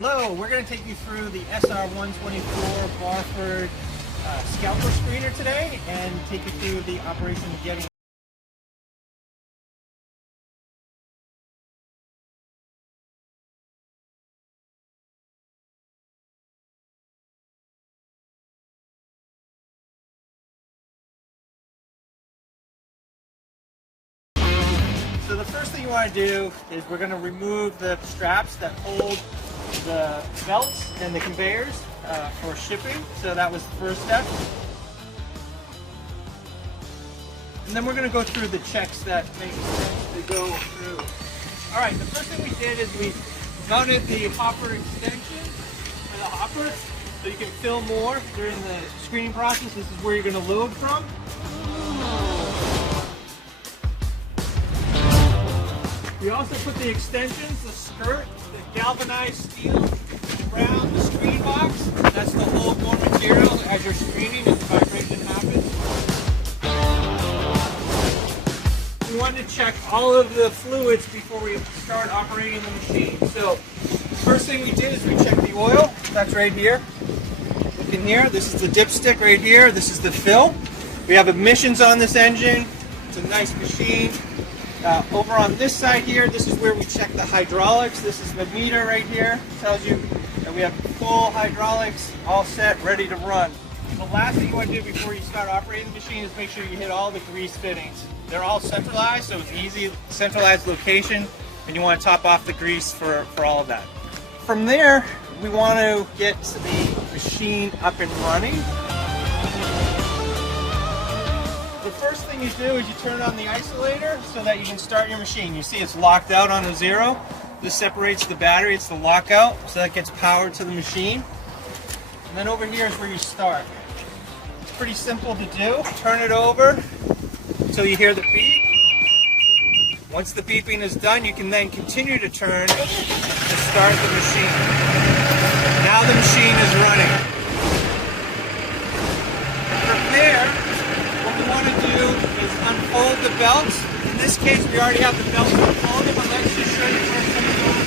Hello, we're going to take you through the SR124 BARFORD scalper screener today and take you through the operation of getting. So the first thing you want to do is we're going to remove the straps that hold the belts and the conveyors for shipping. So that was the first step. And then we're going to go through the checks that make sense to go through. All right, the first thing we did is we mounted the hopper extension for the hopper so you can fill more during the screening process. This is where you're going to load from. We also put the extensions, the skirt, the galvanized steel around the screen box. That's to hold more material as you're screening and the vibration happens. We want to check all of the fluids before we start operating the machine. So first thing we did is we checked the oil. That's right here. Look in here. This is the dipstick right here. This is the fill. We have emissions on this engine. It's a nice machine. Over on this side here, this is where we check the hydraulics. This is the meter right here. It tells you that we have full hydraulics all set, ready to run. The last thing you want to do before you start operating the machine is make sure you hit all the grease fittings. They're all centralized, so it's easy, centralized location, and you want to top off the grease for all of that. From there, we want to get the machine up and running. The first thing you do is you turn on the isolator so that you can start your machine. You see it's locked out on a 0. This separates the battery, it's the lockout, so that gets power to the machine. And then over here is where you start. It's pretty simple to do. Turn it over until you hear the beep. Once the beeping is done, you can then continue to turn to start the machine. Now the machine is running. From there, what we want to do is unfold the belts. In this case, we already have the belts unfolded, but let's just show you where some of those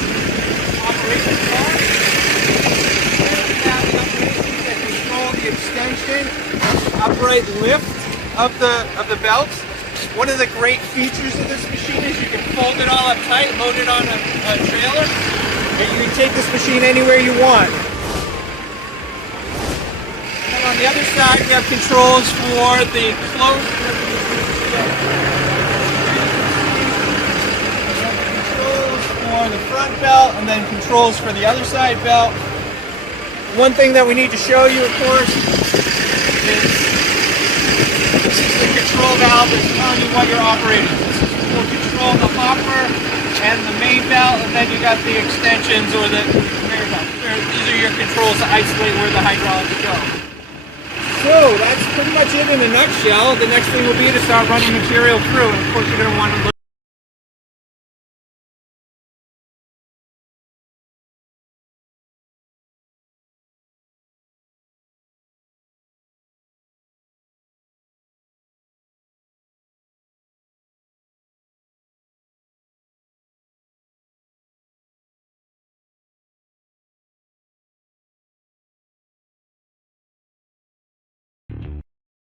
operations are. Here we have the operations that control the extension, upright lift of the belts. One of the great features of this machine is you can fold it all up tight, load it on a trailer, and you can take this machine anywhere you want. On the other side, we have controls for the close. Controls for the front belt, and then controls for the other side belt. One thing that we need to show you, of course, is this is the control valve that's telling you what you're operating. This will control the hopper and the main belt, and then you got the extensions or the conveyor belt. These are your controls to isolate where the hydraulics go. So that's pretty much it in a nutshell. The next thing will be to start running material through, and of course you're going to want to load